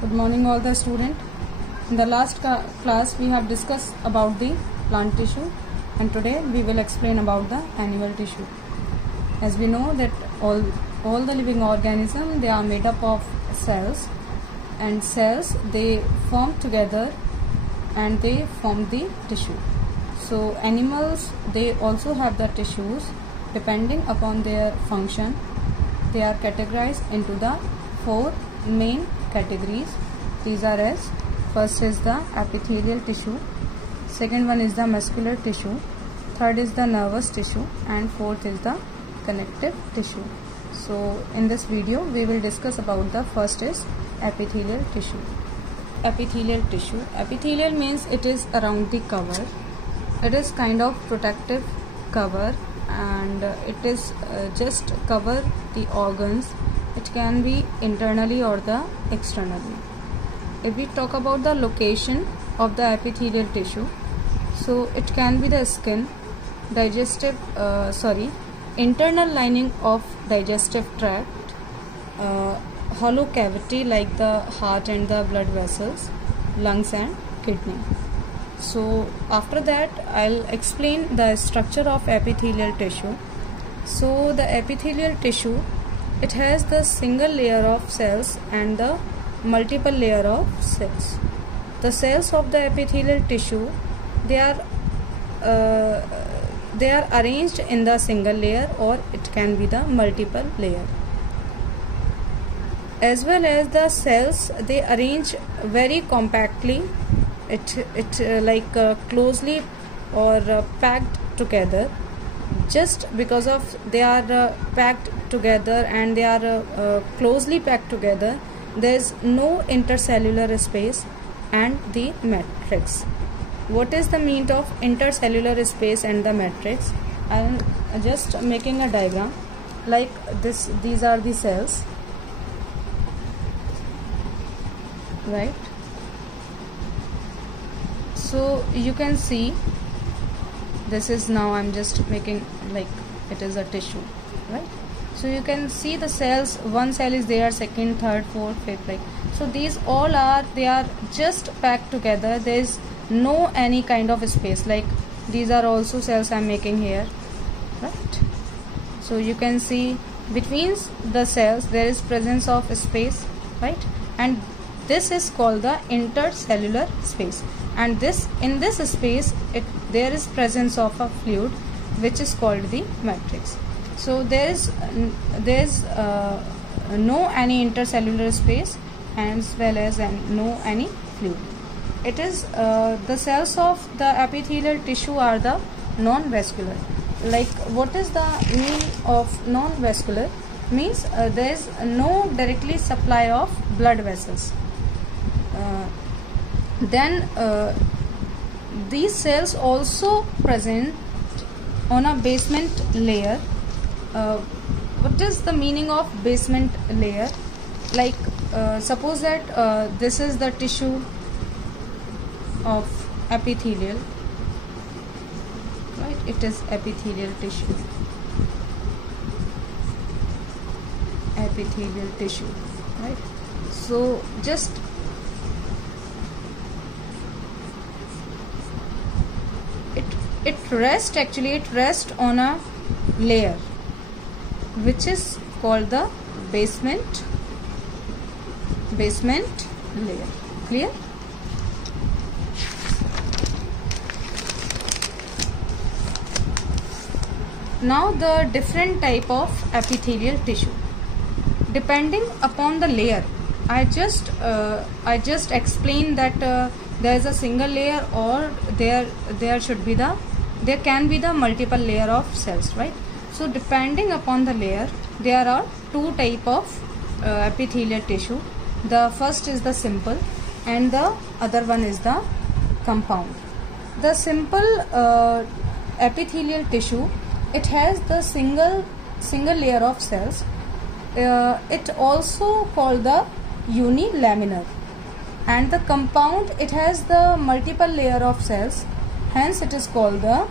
Good morning all the students. In the last class we have discussed about the plant tissue, and today we will explain about the animal tissue. As we know that all the living organisms, they are made up of cells, and cells they form together and they form the tissue. So animals, they also have the tissues. Depending upon their function, they are categorized into the 4 main categories. These are as: first is the epithelial tissue, second one is the muscular tissue, third is the nervous tissue, and fourth is the connective tissue. So in this video we will discuss about the first is epithelial tissue. Epithelial tissue. Epithelial means it is around the cover. It is kind of protective cover, and it is just cover the organs. It can be internally or the externally. If we talk about the location of the epithelial tissue, so it can be the skin, internal lining of digestive tract, hollow cavity like the heart and the blood vessels, lungs and kidney. So after that I'll explain the structure of epithelial tissue. So the epithelial tissue, it has the single layer of cells and the multiple layer of cells. The cells of the epithelial tissue, they are arranged in the single layer, or it can be the multiple layer. As well as the cells, they arrange very compactly. It closely or packed together. Just because of they are packed together and they are closely packed together, there is no intercellular space and the matrix. What is the meaning of intercellular space and the matrix? I am just making a diagram like this. These are the cells, right? So you can see this is, now I'm just making like it is a tissue, right? So you can see the cells, one cell is there, second, third, fourth, fifth, like so. These all are, they are just packed together. There is no any kind of space. Like these are also cells I'm making here, right? So you can see between the cells there is presence of space, right? And this is called the intercellular space. And this, in this space, there is presence of a fluid which is called the matrix. So there is no any intercellular space as well as no any fluid. It is the cells of the epithelial tissue are the non-vascular. Like what is the meaning of non-vascular? Means there is no directly supply of blood vessels. Then these cells also present on a basement layer. What is the meaning of basement layer? Like suppose that this is the tissue of epithelial, right? It is epithelial tissue. Epithelial tissue, right? So just it rests on a layer which is called the basement layer. Clear? Now the different type of epithelial tissue depending upon the layer. I just explained that there is a single layer, or there can be the multiple layer of cells, right? So depending upon the layer, there are 2 type of epithelial tissue. The first is the simple and the other one is the compound. The simple epithelial tissue, it has the single layer of cells. It also called the unilaminar. And the compound, it has the multiple layer of cells, hence it is called the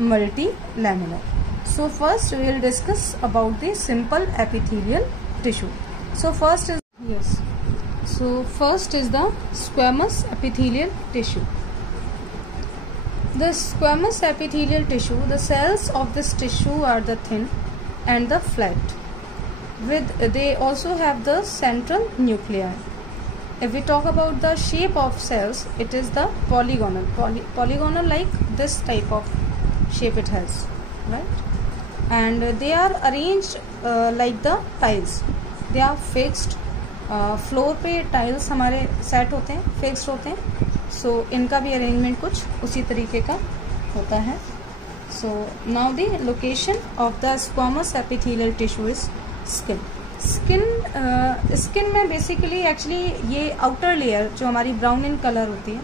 multilaminar. So first we will discuss about the simple epithelial tissue. So first is, yes, So first is the squamous epithelial tissue. The squamous epithelial tissue, the cells of this tissue are the thin and the flat. They also have the central nuclei. If we talk about the shape of cells, it is the polygonal. Polygonal, like this type of shape it has, right? And they are arranged like the tiles. They are fixed. Floor पे tiles हमारे set होते हैं, fixed होते हैं. सो इनका भी arrangement कुछ उसी तरीके का होता है. So now the location of the squamous epithelial tissue is skin. Skin में बेसिकली एक्चुअली ये आउटर लेयर जो हमारी ब्राउन इन कलर होती है,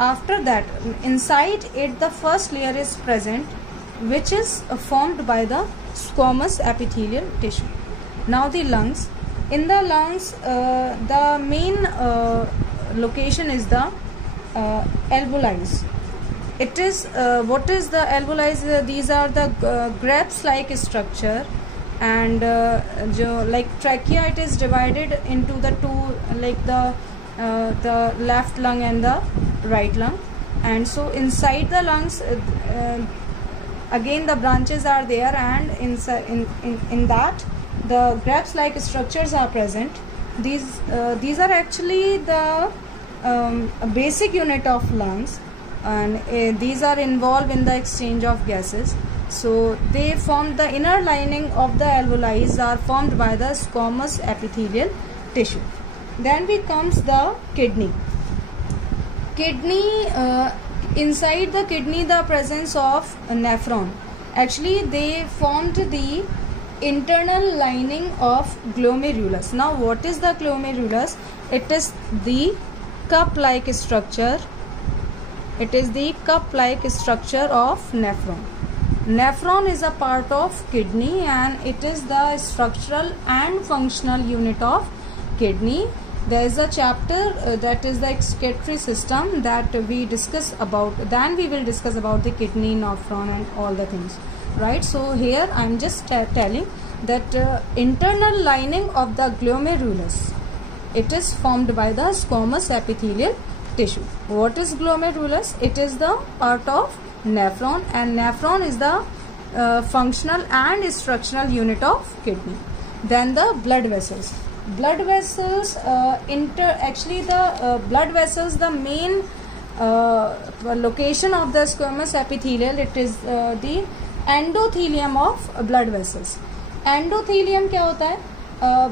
after that inside it the first layer is present which is formed by the squamous epithelial tissue. Now the lungs. In the lungs, the main location is the alveoli. It is what is the alveoli? These are the grapes-like structure, and like trachea, it is divided into the two, like the left lung and the right lung, and so inside the lungs. Again the branches are there, and in that the grapes like structures are present. These are actually the basic unit of lungs, and these are involved in the exchange of gases. So they form the inner lining of the alveoli are formed by the squamous epithelial tissue. Then comes the kidney. Inside the kidney, the presence of nephron. Actually, they formed the internal lining of glomerulus. Now, what is the glomerulus? It is the cup-like structure. It is the cup-like structure of nephron. Nephron is a part of kidney, and it is the structural and functional unit of kidney. There is a chapter that is the excretory system that we discuss about. Then we will discuss about the kidney, nephron, and all the things, right? So here I am just telling that internal lining of the glomerulus, it is formed by the squamous epithelial tissue. What is glomerulus? It is the part of nephron, and nephron is the functional and structural unit of kidney. Then the blood vessels. Blood vessels actually the blood vessels, the main location of the squamous epithelial, it is the endothelium of blood vessels. Endothelium क्या होता है?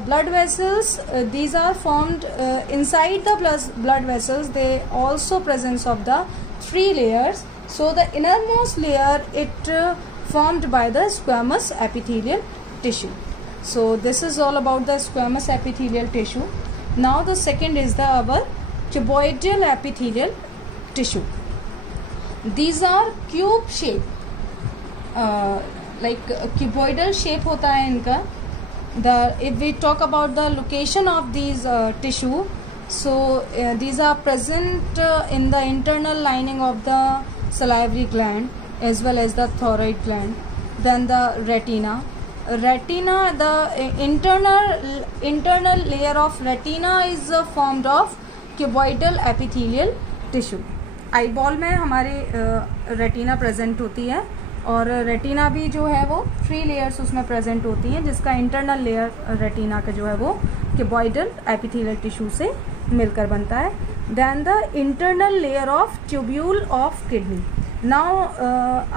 Blood vessels, these are formed inside the blood vessels. They also presence of the 3 layers. So the innermost layer, it formed by the squamous epithelial tissue. So this is all about the squamous epithelial tissue. Now the second is our cuboidal epithelial tissue. These are cube shape, like cuboidal shape होता है इनका. If we talk about the location of these tissue, so these are present in the internal lining of the salivary gland as well as the thyroid gland. Then the retina. The internal layer of retina is formed of cuboidal epithelial tissue. Eyeball में हमारे retina present होती है, और retina भी जो है वो 3 layers उसमें प्रेजेंट होती हैं, जिसका इंटरनल लेयर रेटिना का जो है वो cuboidal epithelial टिश्यू से मिलकर बनता है. Then the internal layer of tubule of kidney. Now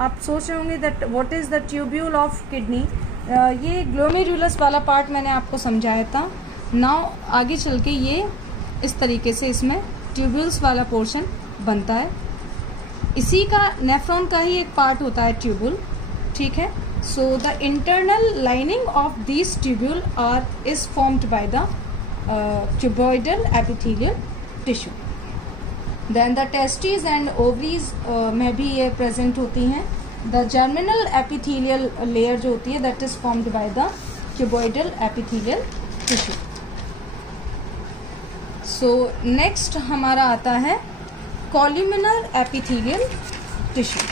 आप सोच रहे होंगे that what is the tubule of kidney. ये ग्लोमेरुलस वाला पार्ट मैंने आपको समझाया था. नाउ आगे चल के ये इस तरीके से इसमें ट्यूब्यूल्स वाला पोर्शन बनता है. इसी का नेफ्रॉन का ही एक पार्ट होता है ट्यूब्यूल, ठीक है. So the internal lining of this tubule is formed by the cuboidal epithelial tissue. Then the testes and ovaries में भी ये प्रेजेंट होती हैं. The germinal epithelial layer जो होती है that is formed by the cuboidal epithelial tissue. So next हमारा आता है columnar epithelial tissue.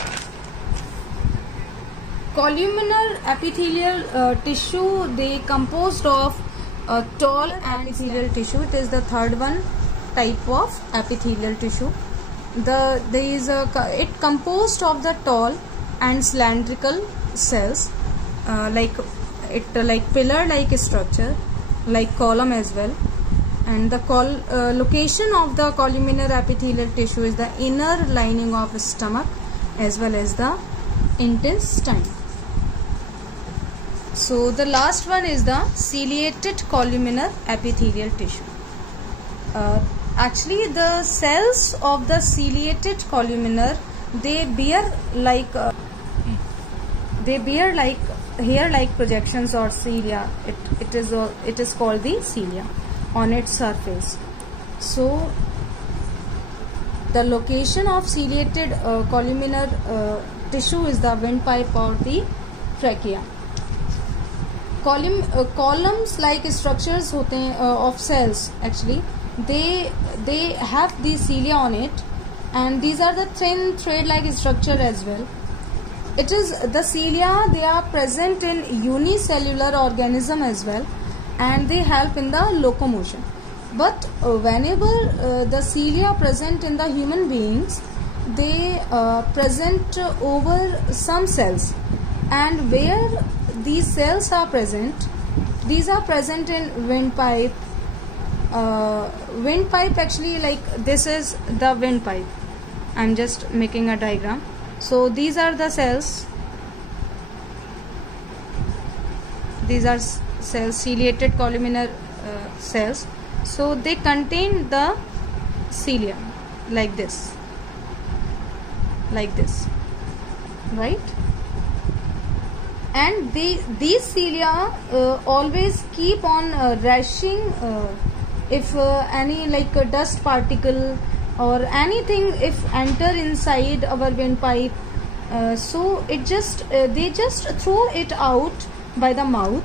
Columnar epithelial tissue, they composed of tall and epithelial tissue. It is the third one type of epithelial tissue. It composed of the tall and cylindrical cells, like pillar like structure, like column as well. And the location of the columnar epithelial tissue is the inner lining of the stomach as well as the intestine. So the last one is the ciliated columnar epithelial tissue. Actually, the cells of the ciliated columnar, they bear like hair-like projections or cilia. It is called the cilia on its surface. So the location of ciliated columnar tissue is the windpipe or the trachea. Columns like structures होते हैं of cells. Actually, they have these cilia on it, and these are the thin thread-like structure as well. It is the cilia. They are present in unicellular organism as well, and they help in the locomotion. But whenever the cilia present in the human beings, they present over some cells, and where these cells are present, these are present in windpipe. Windpipe, actually, like this is the windpipe. I'm just making a diagram. So these are the cells. These are cells, ciliated columnar cells. So they contain the cilia like this, right? And these cilia always keep on rushing if any like a dust particle or anything if enter inside our windpipe, so it just they just throw it out by the mouth.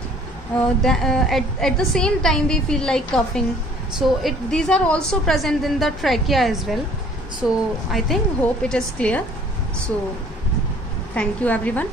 At the same time we feel like coughing, so these are also present in the trachea as well. So I hope it is clear. So thank you everyone.